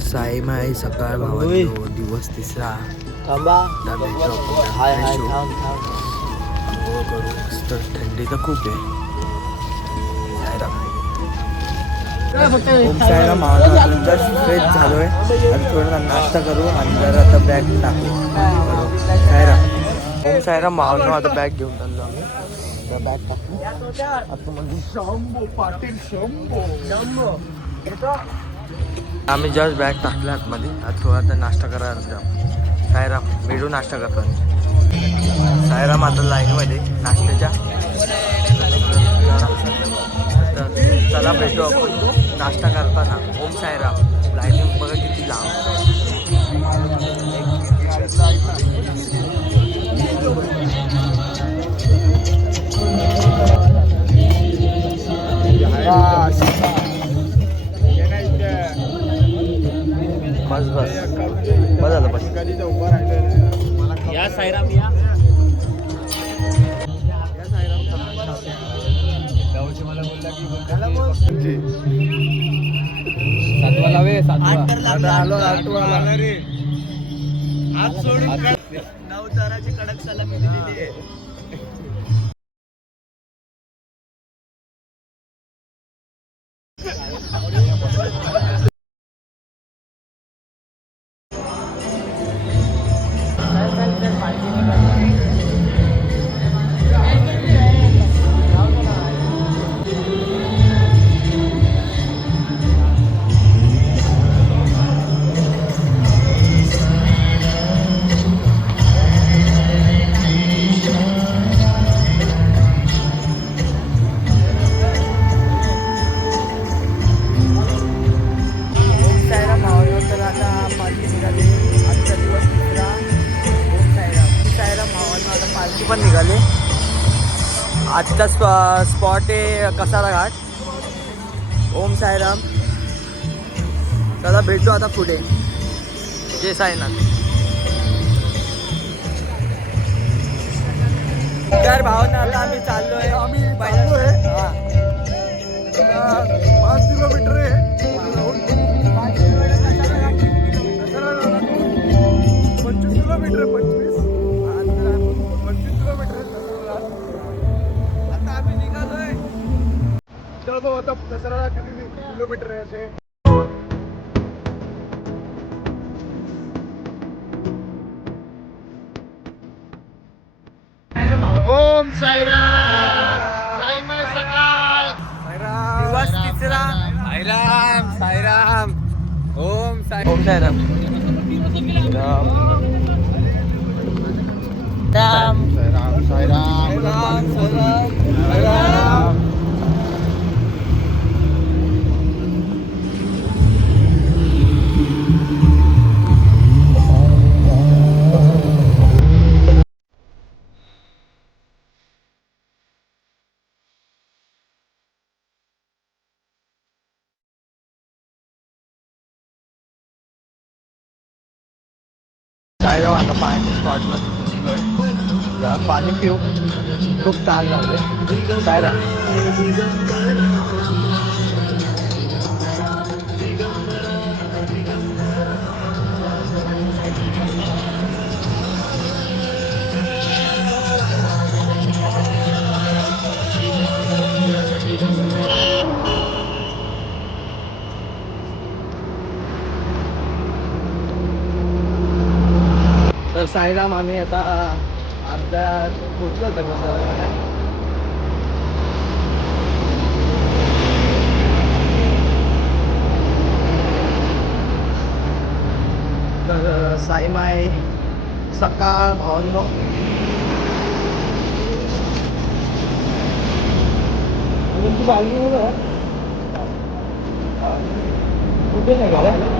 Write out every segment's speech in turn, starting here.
साई माई सकाळ भावांनो दिवस तिसरा. करू. मस्त. थंडी तर खूप आहे. ओम साईराम फ्रेश झालोय आणि थोडा नाश्ता करू आणि जरा आता बॅग टाकू. ओम आता बॅग घेऊन चाललो आम्ही. बॅग टाकू. आता म्हणजे शंभो पाटील शंभो. आम्ही जस्ट बॅग टाकल्या आतमध्ये. आता थोडा नाश्ता करायला जाऊ सायराम भेटू नाश्ता करतो सायराम आता लाईनमध्ये नाश्त्याच्या. तर चला भेटू आपण. नाश्ता करताना. ओम सायराम लाईन स्पॉट आहे कसारा घाट. ओम साईराम. चला भेटू आता पुढे. जय साईनाथ. तर भावांना आता आम्ही चाललोय. आम्ही चाललोय. पाच किलोमीटर आहे. चलो आता दसरा किती किलोमीटर आहे असे ओम दिवस तिसरा साईराम साईराम ओम साई ओम साईराम। राम साईराम। साईराम राम साईराम साईराम। साईराम आता पाण्याच्या पाणी पिऊ. खूप ताण लागले काय तर साईराम आम्ही आता अर्ध्या पोचलो होतो गोंधळामध्ये. तर साईमाय सकाळ भावनो कुठे नाही घाला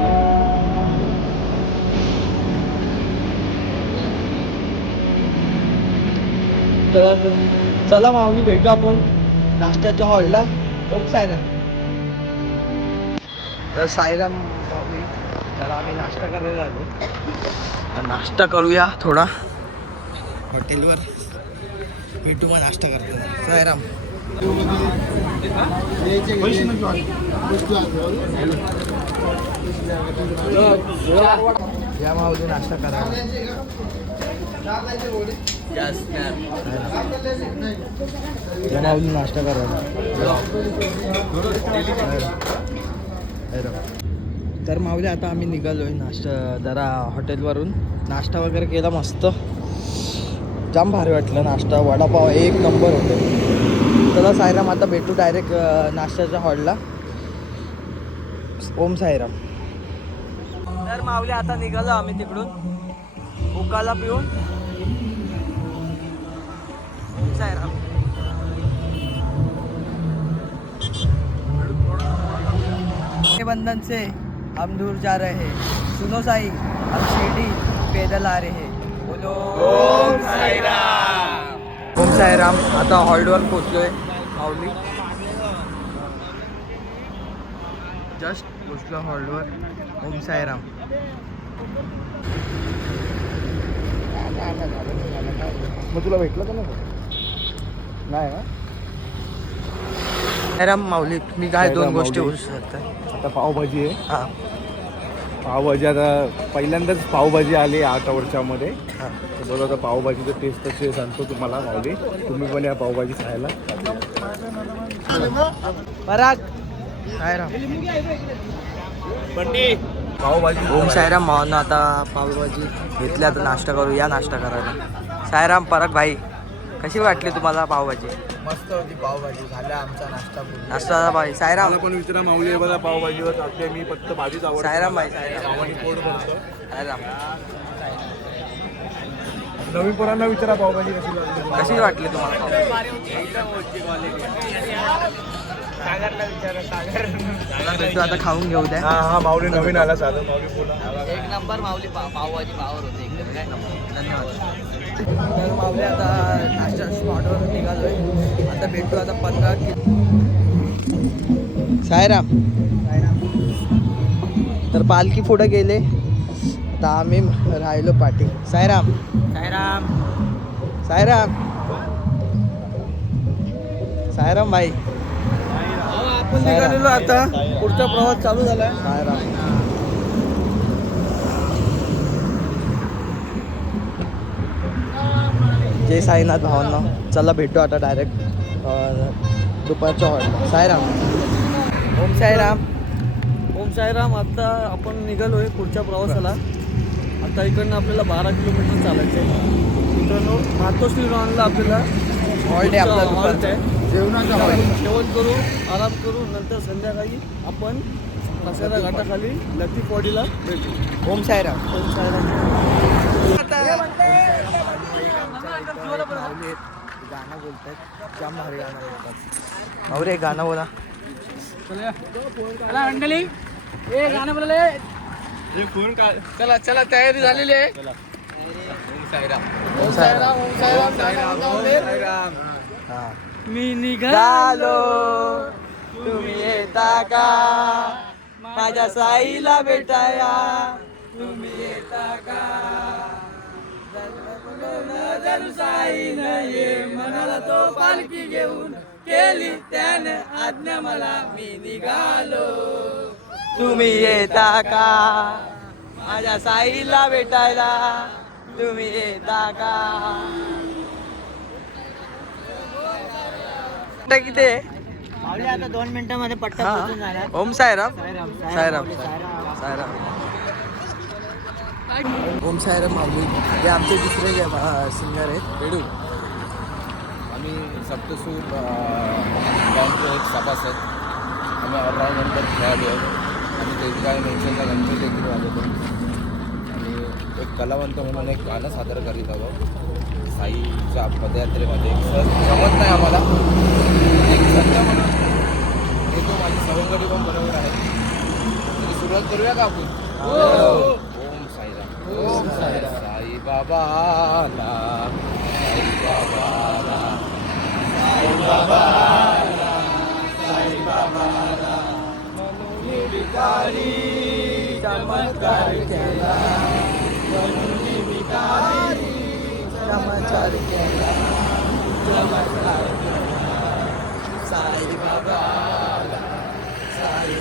तर चला माऊली भेटू आपण. नाश्त्याच्या हॉलला. ओम सायराम तर साईराम माऊली तर आम्ही नाश्ता करायला आलो. तर नाश्ता करूया थोडा. हॉटेलवर. भेटू मग नाश्ता करतो साईराम या माऊली नाश्ता करा. माऊली नाश्ता करा तर माऊली आता आम्ही निघालोय नाश्ता जरा हॉटेलवरून. नाश्ता वगैरे केला मस्त. जाम भारी वाटलं नाश्ता. वडापाव एक नंबर होते. चला साईराम आता भेटू डायरेक्ट नाश्त्याच्या हॉलला. ओम साईराम तर माऊली आता निघालो आम्ही तिकडून. उकाला पिऊन. के बंधन से हम दूर जा रहे हैं. सुनो साई हम शिरडी पैदल आ रहे हैं. बोलो. ओम साईराम. ओम साईराम आता हॉल्डवर पोचलोय माऊली. जस्ट पोचलो हॉल्डवर ओम साईराम. मग तुला भेटलं का नाही? नाही ना साईराम माऊली तुम्ही काय दोन गोष्टी माऊली. बोलू शकता? आता पावभाजी आहे. हां. पावभाजी आता पहिल्यांदाच पावभाजी आली आठ वर्षामध्ये. हां. तर आता पावभाजीचं टेस्ट कशी सांगतो तुम्हाला माऊली. तुम्ही पण या पावभाजी खायला. पराग. पावभाजी ओम साईराम भावांना आता पावभाजी घेतली आता नाश्ता करू या नाश्ता करायला. साईराम पराग भाई. कशी वाटली तुम्हाला पावभाजी? मस्त होती पावभाजी. झाला आमचा नाश्ता नाश्ता भाई साईराम मला पण विचारा माऊली बघा पावभाजीवर चालते मी फक्त भाजीच आवडते. साईराम भाई पावानी पोट भरतं. साईराम नवीन पोरांना विचारा पावभाजी कशी लागली कशी वाटली तुम्हाला आता खाऊन घेऊ द्या हा हा माऊली नवीन आला साधं माऊली बोला. एक नंबर माऊली पावभाजी पावर होते. एकदम काय धन्यवाद. तर माऊली आता नाश्ता स्पॉटवर निघालोय. आता भेटू आता पंधरा कि सायराम. तर पालखी पुढे गेले. आता आम्ही राहिलो पाठी. सायराम. साईराम सायराम. सायराम भाई. आपण निघालेलो आता. पुढचा प्रवास चालू झालाय. सायराम. जय साईनाथ भावांना. चला भेटू आता डायरेक्ट दुपारच्या हॉलला सायराम ओम साईराम. ओम साईराम आता आपण निघालोय पुढच्या प्रवासाला. आता इकडनं आपल्याला बारा किलोमीटर चालायचं आहे मित्रांनो मातोश्री ग्राउंडला आपल्याला हॉल्ट आहे आपला halt दुपारचा. आहे जेवणाचा जेवण करू आराम करू नंतर संध्याकाळी आपण कसारा घाटाखाली लतीफवाडीला भेटू. ओम साईराम. ओम साईराम. गाणं बोलतात जाम भारी गाणं बोलतात. अरे गाणं बोला. चला. चला तयारी झालेली आहे. साईराम. हा. मी निघालो. तुम्ही येता का? माझ्या साईला भेटाया. तुम्ही येता का? साईनं ये. मनाला तो पालखी घेऊन केली त्यानं आज्ञा मला मी निघालो. तुम्ही येता का? माझ्या साईला भेटायला. तुम्ही येता का? किती? आता दोन मिनिटामध्ये पट्टा ओम साईराम. साईराम, साईराम. साईराम. ओम साईराम माऊली. हे आमचे दुसरे सिंगर आहेत. रेडू. आम्ही सप्तसूर बँकचे एक सभासद आम्ही ऑलराऊंडर खेळाडू आहेत. आणि ते काय मेन्शनचा गणपती देखील वाजवतो. आणि एक कलावंत म्हणून एक गाणं सादर करीत आहोत. साईच्या पदयात्रेमध्ये. एक सर जमत नाही आम्हाला. एक संत म्हणून येतो. माझी सवंगडी पण बरोबर आहे. तरी सुरुवात करूया का आपण? ओम साईराम ओम साईराम साई बाबाला साई बाबाला चमत्कार केला चमत्कार केला चमत्कार केला साई बाबाला साई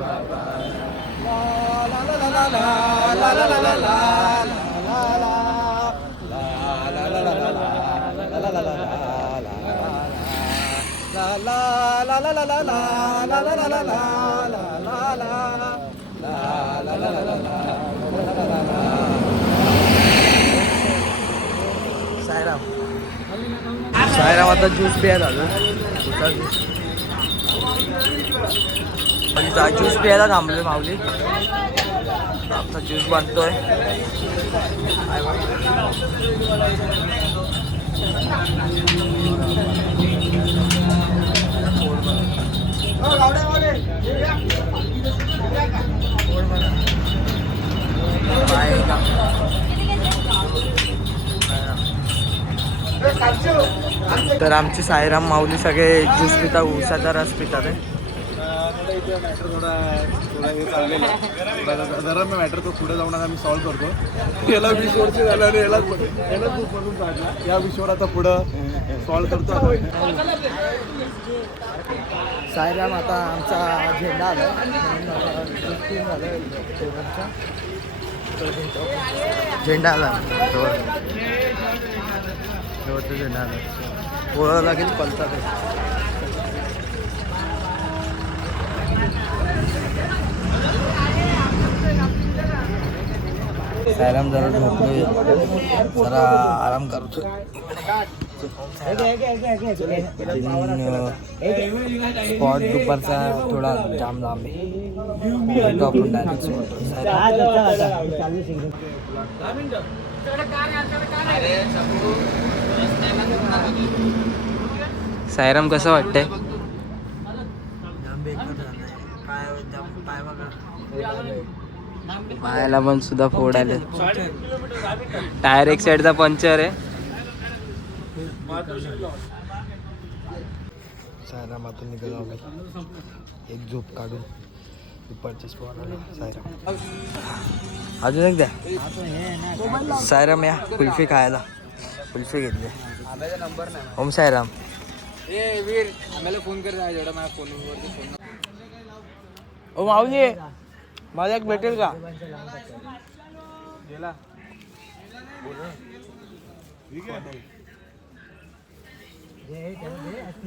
बाबाला सायराम सायराम आता ज्यूस प्यायला आलो. म्हणजे ज्यूस प्यायला थांबलोय माऊली. आता ज्यूस बांधतोय का तर आमचे साईराम माऊली सगळे ज्यूस पिता उसाचा रस पितात मॅटर थोडा थोडा हे चाललेला आहे. जरा मॅटर तो पुढे जाऊन आता आम्ही सॉल्व्ह करतो. याला वीस वर्ष झालं आणि याला याला खूप मधून काढला या विषयावर आता पुढं सॉल्व्ह करतो सायराम आता आमचा झेंडा आला. झेंडा आला. जवळचा झेंडा आला. ओळख लागेल पलतात सायराम जरा झोपलोय. जरा आराम करतो स्पॉट दुपारचा थोडा जाम लांब आहे. भेटू आपण डायरेक्ट सायराम कसं वाटतंय? पायाला पण सुद्धा फोड आले. टायर एक साईडचा पंचर आहे. सायराम आता निघालो आम्ही. एक झोप काढून दुपारच्या स्पॉटला सायराम अजून एक द्या. सायराम या कुल्फी खायला. कुल्फी घेतली. ओम सायराम. ओ माऊली. माझा एक भेटेल का?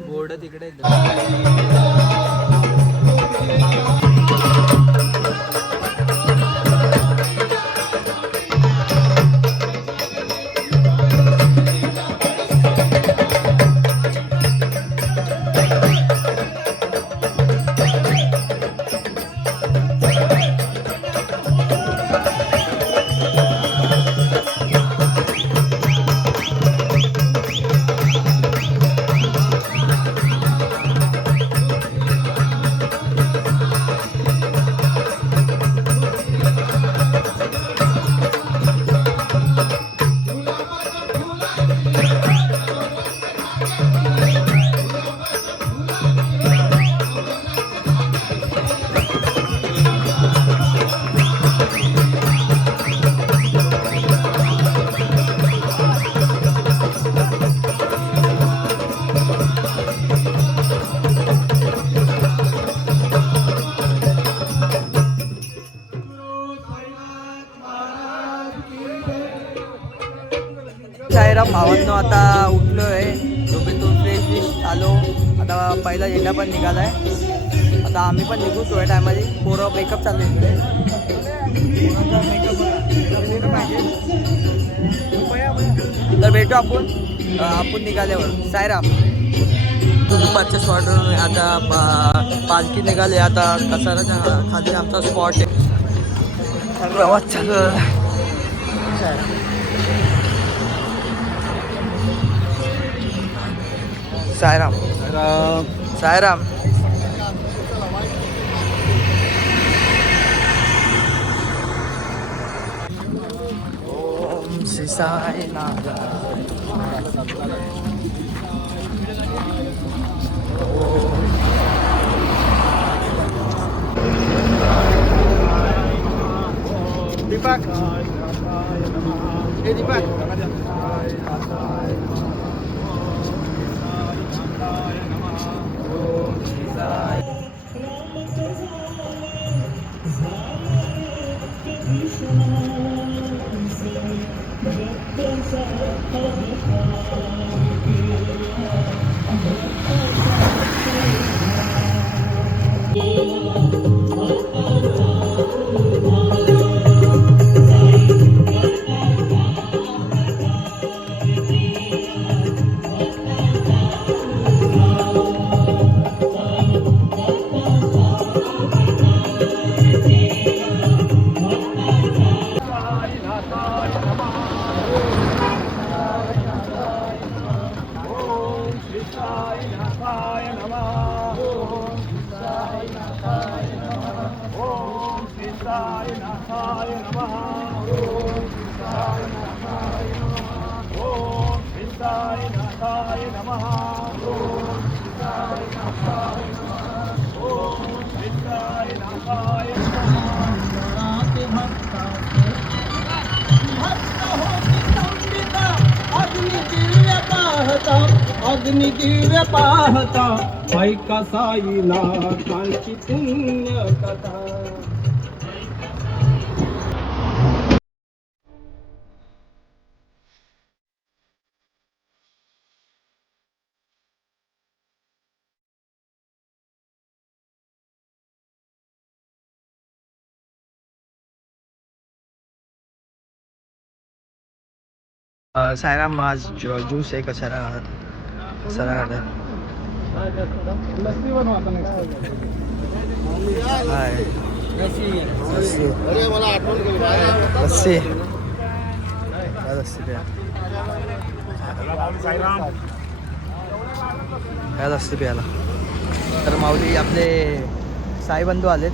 बोर्ड तिकडे. सायराम भावातनं आता उठलोय. झोपेतून फ्रेश फ्रेश आलो आता पहिला झेंडा पण निघालाय. आता आम्ही पण निघू थोड्या टायमध्ये पोरं मेकअप चालू आहे इकडे. आहे. तर भेटू आपण. आपण निघाल्यावर. सायराम. दुपारच्या स्पॉटवरून आता पालखी निघाली. आता कसाराच्या खाली आमचा स्पॉट आहे. प्रवास चालू सायराम सायराम ओम श्री साई दीपक हे दीपक अग्नि दिव्य पाहता भई कसाईला कांची पुण्य कथा सायराम महाज जूस एक अच्छा असा time. हाय. लस्सी लस्सी काय प्यायला तर माऊली आपले साई बंधू आलेत.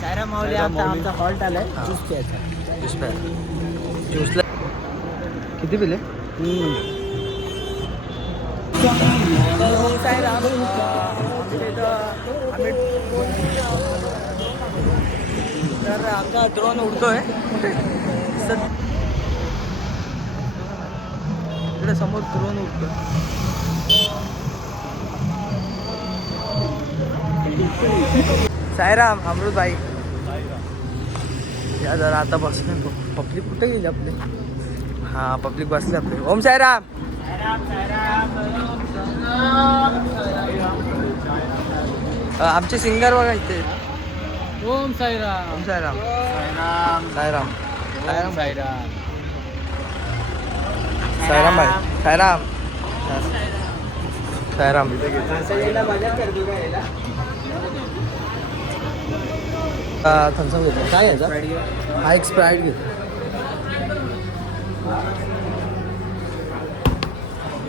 सायरा माऊली आता आमचा हॉल्ट आलाय. ज्यूस प्यायचा. ज्यूस प्या. ज्यूसला किती बिल सायराम तर आमचा ड्रोन उडतोय कुठे इकडे समोर ड्रोन उडतोय सायराम अमृत भाई या जरा आता बसले पब्लिक कुठे गेली आपली? हा पब्लिक बसले आपले ओम सायराम अ, आमचे सिंगर बघा इथे. ओम साईराम. ओम सायराम सायराम सायराम साईराम. सायराम भाई. सायराम सायराम थम्सअप घेतो काय याचा? हा एक स्प्राईट घेतो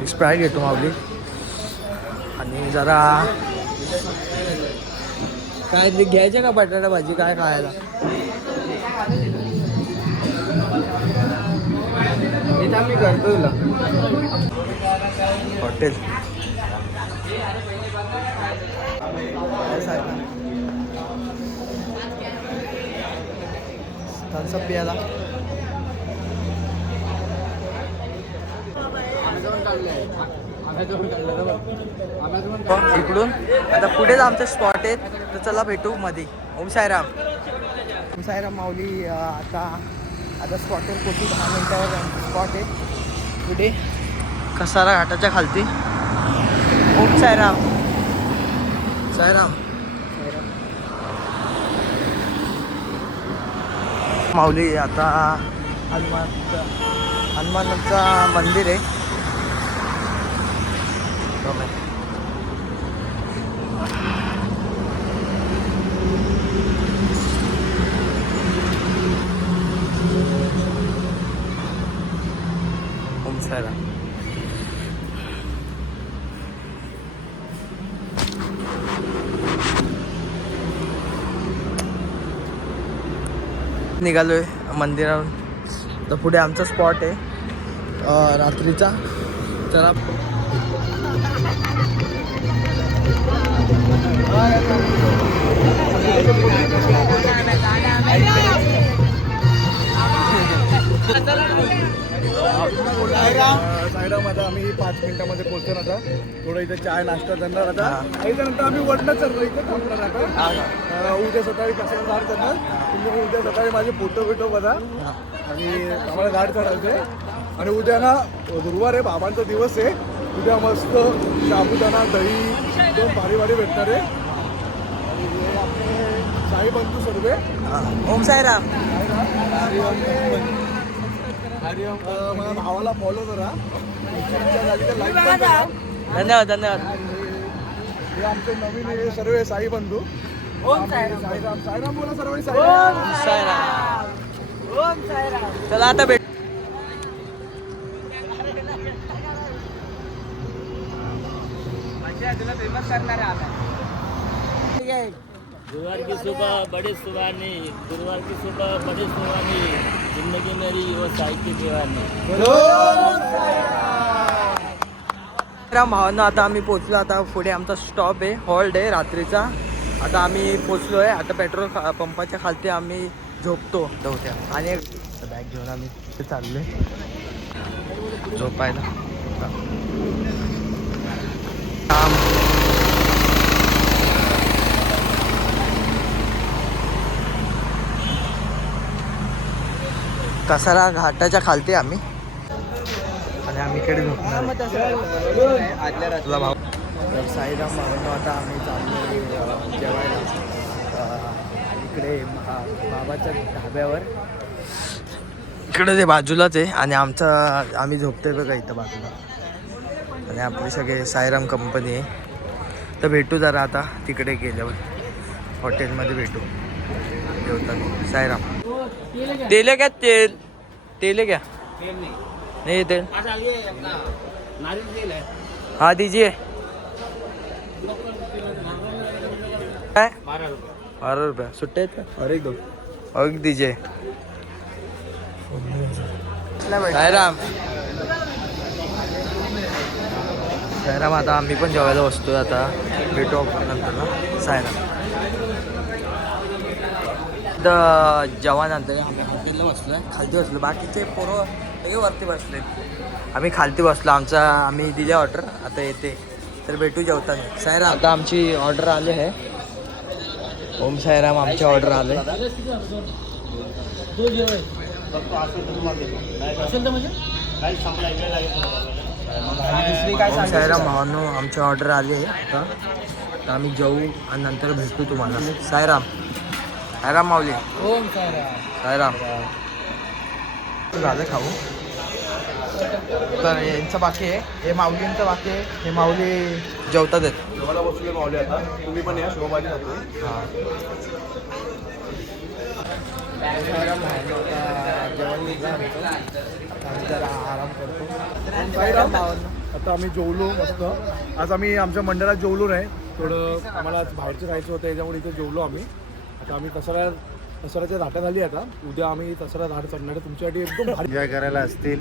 स्प्राईट घेतो माऊली आणि जरा काय घ्यायचं का बटाटा भाजी? काय खायला? मी करतो तुला. हॉटेल. थम्सअप पियाला इकडून. आता पुढेच आमचे स्पॉट आहेत तर चला भेटू मध्ये ओम साईराम. ओम साईराम माऊली आता आता स्पॉटवर पोचू दहा मिनिटावर स्पॉट आहे. पुढे. कसारा घाटाच्या खालती. ओम साईराम. साईराम. माऊली आता हनुमान हनुमानाचा मंदिर आहे. बघा. ओम साईराम निघालोय मंदिरावरून तर पुढे आमचा स्पॉट आहे. रात्रीचा. चला. साईराम आता आम्ही पाच मिनिटामध्ये पोहोचतो आता. थोडं इथे चाय नाश्ता करणार आता. आणि त्यानंतर आम्ही वडणं चाललो इथे थांबणार आता. अं, उद्या सकाळी कसं गाड करणार? तुम्ही उद्या सकाळी माझे फोटो बिटो बघा. आणि आम्हाला गाड चढायचं आणि उद्या ना गुरुवार आहे बाबांचा दिवस आहे. उद्या मस्त साबुदाणा दही एकदम भारी भारी भेटणार. आहे आणि आपले साई बंधू सर्व. हा. ओम साईराम. माझ्या भावाला फॉलो करा. धन्यवाद धन्यवाद. हे आमचे नवीन हे सर्व साई बंधू. ओम साईराम. साईराम साईराम बोला सर्व साईराम. साईराम. चला आता भेट गुरुवार की सुबह बड़ी सुबहानी गुरुवार की सुबह बड़ी सुबहानी जिंदगी मेरी वो साई की दीवानी। राम भावांना आता आम्ही पोचलो आता पुढे आमचा स्टॉप आहे हॉल्ट आहे रात्रीचा. आता आम्ही पोचलो आहे आता पेट्रोल खा- पंपाच्या खालती आम्ही झोपतो. आणि बॅग घेऊन आम्ही तिथे चाललोय. झोपायला. कसारा घाटाच्या खालते आम्ही. आणि आम्ही इकडे झोपणार तुला भाऊ. तर साईराम भावांनो आता आम्ही चाललो जेवायला. इकडे बाबाच्या ढाब्यावर. इकडे ते बाजूलाच आहे आणि आमचा आम्ही झोपतोय बघा इथं बाजूला. आणि आपले सगळे साईराम कंपनी आहे. तर भेटू जरा आता तिकडे गेल्यावर. हॉटेलमध्ये भेटू. जेवताना साईराम. तेल क्या तेल. तेल क्या नहीं. तेल. हाँ दीजिए काय? बारह रुपया. सुट्टे आहेत का? अरे एकदम. और एक दीजिए साईराम आता आम्ही पण जेवायला बसतोय आता. भेटू आपण नंतर ना. साईराम तर जेवणानंतर आम्ही हॉटेलला बसलोय खालती बसलो बाकीचे पोरं सगळे वरती बसले आम्ही खालती बसलो आमचा आम्ही दिले ऑर्डर आता येते. तर भेटू जेवताना. साईराम आता आमची ऑर्डर आली आहे. ओम साईराम आमची ऑर्डर आले ओम साईराम भावांनो आमची ऑर्डर आली आहे. आता तर आम्ही जाऊ आणि नंतर भेटू तुम्हाला. साईराम साईराम माऊली. ओम साईराम झालं खाऊ. तर यांचं बाकी आहे. हे माऊलींचं बाकी आहे. हे माऊली जेवतात आहेत. जेवायला बसले मावले आता. तुम्ही पण या जरा आराम करतो. आता आम्ही जेवलो मस्त. आज आम्ही आमच्या मंडळात जेवलो नाही. थोडं आम्हाला आज बाहेरचं राहायचं होतं त्याच्यामुळे इथे जेवलो आम्ही. आता आम्ही तसरा तसराच्या घाटात आली आता. उद्या आम्ही तसरा घाट चढणार तुमच्यासाठी एकदम भारी एन्जॉय करायला असतील.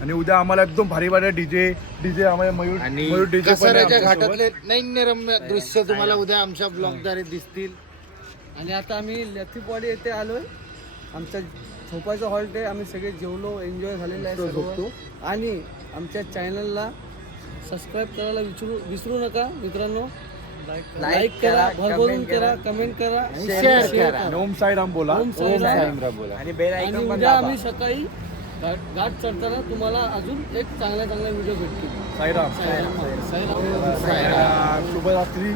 आणि उद्या आम्हाला एकदम भारी भारी डीजे डीजे आम्हाला मयूर आणि मयूर डीजे कसाऱ्याच्या घाटातले नैन्यरम्य दृश्य तुम्हाला उद्या आमच्या ब्लॉगद्वारे दिसतील. आणि आता आम्ही लतीपवाडी येथे आलोय. आमचा झोपायचा हॉल्ट आहे आम्ही सगळे जेवलो एन्जॉय झालेला आहे सर्व. आणि आमच्या चॅनलला सबस्क्राईब करायला विसरू विसरू नका मित्रांनो. लाईक करा भरभरून करा कमेंट करा शेअर करा ओम साईराम बोला. ओम साईराम. बोला. आणि बेल आणि उद्या आम्ही सकाळी घाट घाट चढताना तुम्हाला अजून एक चांगल्या चांगल्या व्हिडिओ भेटतील. साईराम. साईराम. साईराम. शुभरात्री.